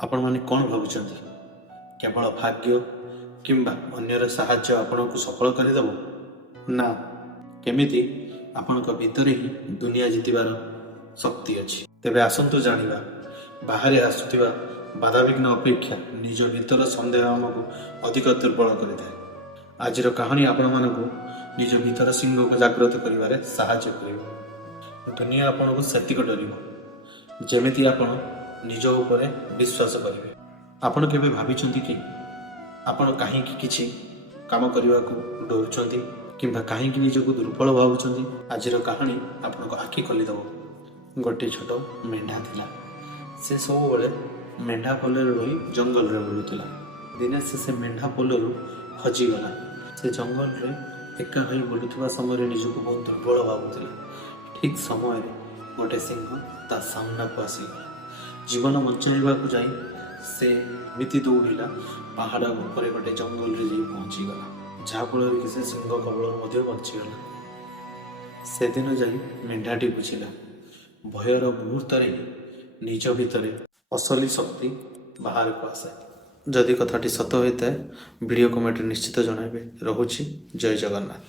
ଆପଣମାନେ କ'ଣ ଭାବୁଛନ୍ତି? କେବଳ ଭାଗ୍ୟ କିମ୍ବା ଅନ୍ୟର ସାହାଯ୍ୟ ଆପଣଙ୍କୁ ସଫଳ କରିଦେବ? ନା, କେମିତି ଆପଣଙ୍କ ଭିତରେ ହିଁ ଦୁନିଆ ଜିତିବାର ଶକ୍ତି ଅଛି। ତେବେ ଆସନ୍ତୁ ଜାଣିବା, ବାହାରେ ଆସୁଥିବା ବାଧାବିଘ୍ନ ଅପେକ୍ଷା ନିଜ ଭିତର ସନ୍ଦେହ ଆମକୁ ଅଧିକ ଦୁର୍ବଳ କରିଥାଏ। ଆଜିର କାହାଣୀ ଆପଣମାନଙ୍କୁ ନିଜ ଭିତର ସିଂହକୁ ଜାଗ୍ରତ କରିବାରେ ସାହାଯ୍ୟ କରିବ। ଦୁନିଆ ଆପଣଙ୍କୁ ସେତିକ ଡରିବ ଯେମିତି ଆପଣ ନିଜ ଉପରେ ବିଶ୍ୱାସ କରିବେ। ଆପଣ କେବେ ଭାବିଛନ୍ତି କି ଆପଣ କାହିଁକି କିଛି କାମ କରିବାକୁ ଡରୁଛନ୍ତି କିମ୍ବା କାହିଁକି ନିଜକୁ ଦୁର୍ବଳ ଭାବୁଛନ୍ତି? ଆଜିର କାହାଣୀ ଆପଣଙ୍କ ଆଖି ଖୋଲିଦେବ। ଗୋଟିଏ ଛୋଟ ମେଣ୍ଢା ଥିଲା। ସେ ସବୁବେଳେ ମେଣ୍ଢା ପୋଲରେ ରହି ଜଙ୍ଗଲରେ ବୁଲୁଥିଲା। ଦିନେ ସେ ମେଣ୍ଢା ପୋଲରୁ ହଜିଗଲା। ସେ ଜଙ୍ଗଲରେ ଏକା ହୋଇ ବୁଲୁଥିବା ସମୟରେ ନିଜକୁ ବହୁତ ଦୁର୍ବଳ ଭାବୁଥିଲା। ଠିକ୍ ସମୟରେ ଗୋଟେ ସିଂହ ତା ସାମ୍ନାକୁ ଆସିଗଲା। ଜୀବନ ବଞ୍ଚାଇବାକୁ ଯାଇ ସେ ଏମିତି ଦୌଡ଼ିଲା, ପାହାଡ଼ ଉପରେ ଗୋଟେ ଜଙ୍ଗଲରେ ଯାଇ ପହଞ୍ଚିଗଲା, ଯାହାଫଳରେ କି ସେ ସିଂହ କବଳରୁ ମଧ୍ୟ ବଞ୍ଚିଗଲା। ସେଦିନ ଯାଇ ମେଣ୍ଢାଟି ବୁଝିଲା, ଭୟର ମୁହୂର୍ତ୍ତରେ ନିଜ ଭିତରେ ଅସଲି ଶକ୍ତି ବାହାରକୁ ଆସେ। ଯଦି କଥାଟି ସତ ହୋଇଥାଏ, ଭିଡ଼ିଓ କମେଣ୍ଟରେ ନିଶ୍ଚିତ ଜଣାଇବେ। ରହୁଛି, ଜୟ ଜଗନ୍ନାଥ।